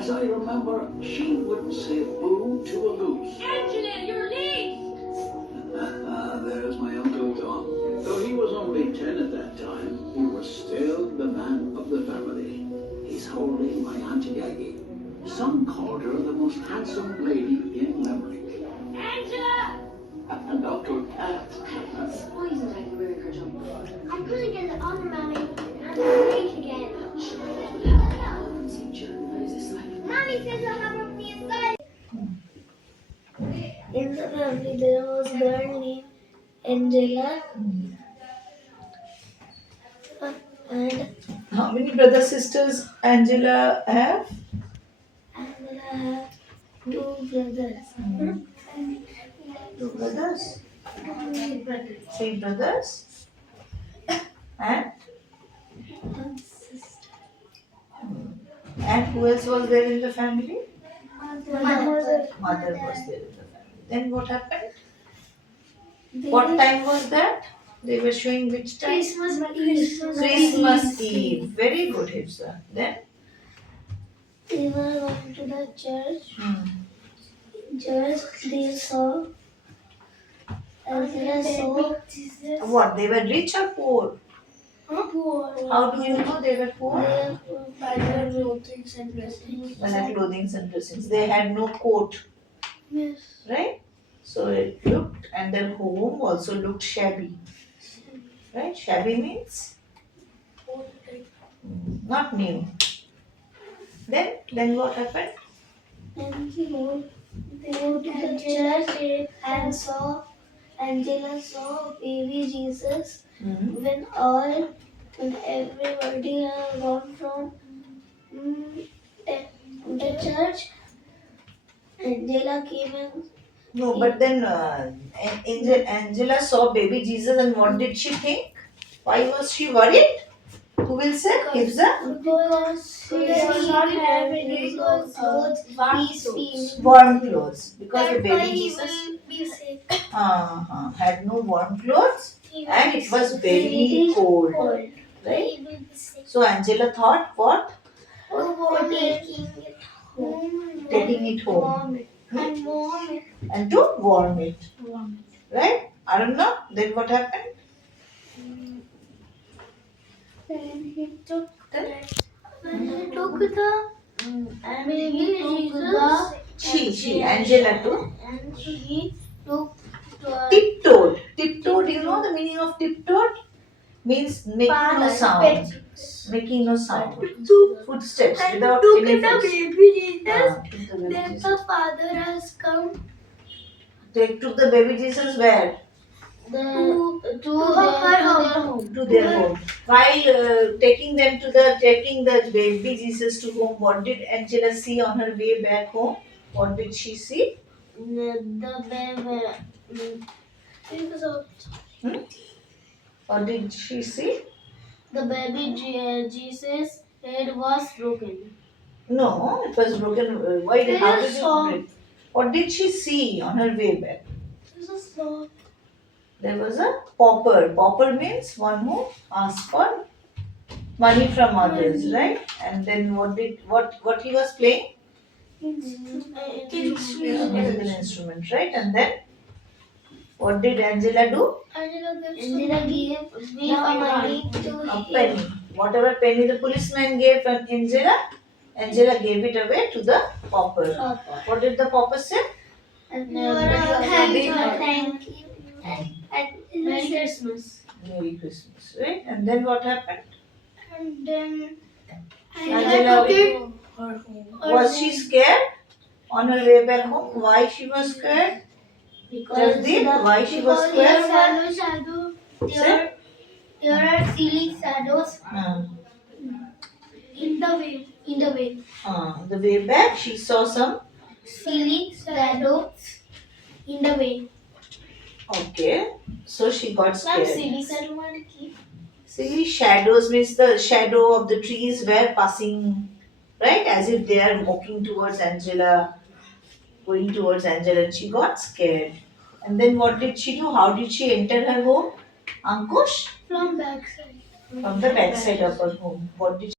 As I remember, she wouldn't say boo to a goose. Angela, you're late! There's my Uncle Tom. Though he was only 10 at that time, he was still the man of the family. He's holding my Auntie Aggie. Some called her the most handsome lady in Limerick. Angela! And Uncle Pat. Why isn't Aggie wearing her jumper? I couldn't get it on, Mommy, and I'm late again. Teacher, how is this like? Mommy says I'll have her be inside. In the family, there was a girl named Angela. And How many brothers sisters Angela have? Angela had two brothers. Two brothers. Two brothers. Three brothers. And One sister. and who else was there in the family? Mother. Mother was there in the family. Then what happened? What time was that? They were showing which time? Christmas Eve. Christmas Eve. Very good, Hifsa. Then? They were going to the church. Hmm. Church, they saw Angela saw What? They were rich or poor? poor. How do you know they were poor? They by their clothing and dressing. By their clothing and dressings. They had no coat, Yes. right? So it looked, and their home also looked shabby. Right? Shabby means not new. Then what happened? And they go to the church and saw Angela saw baby Jesus Hmm. when everybody had gone from the church. Angela came and No, but then Angela saw baby Jesus, and what did she think? Why was she worried? Who will say? Hifza? because she was not having clothes, Warm clothes. Because the that's why baby he Jesus will be sick. had no warm clothes, He will and be it was sick. very cold. Cold. Right? He will be sick. So Angela thought what? For taking it home. Taking it home. Warm it. And warm it. And to warm it. Warm Right? Aruna, then what happened? it. Then he took Then? the baby Jesus. Angela too. And he took Tiptoed. Tiptoed, you know the meaning of tiptoed? Means making no sound. Making no sound. Footsteps and without took any the footsteps. baby Jesus. Took the baby Then Jesus. the father has come They took the baby Jesus where? to her home. To their home. While taking the baby Jesus to home, what did Angela see on her way back home? What did she see? The baby. What did she see? The baby Jesus' head was broken. No, it was broken. Why? There How is did it song. break? What did she see on her way back? This is so. There was a pauper. Pauper means one who asks for money from others, right? And then what he was playing? Musical instrument, right? And then what did Angela do? Angela gave the money to A him. penny. Whatever penny the policeman gave Angela gave it away to the pauper. What did the pauper say? And Thank you. And Merry Christmas. Merry Christmas, right? And then what happened? And then Angela, was she scared on her way back home? Why she was scared? Jasdeep, why she was scared? There are silly shadows Uh, in the way. the way back, she saw some. Silly shadows in the way. Okay, so she got scared. Silly shadow keep. Silly shadows means the shadow of the trees were passing, right? As if they are walking towards Angela, going towards Angela, and she got scared. And then what did she do? How did she enter her home? Ankush? From backside. From the backside of her home. What did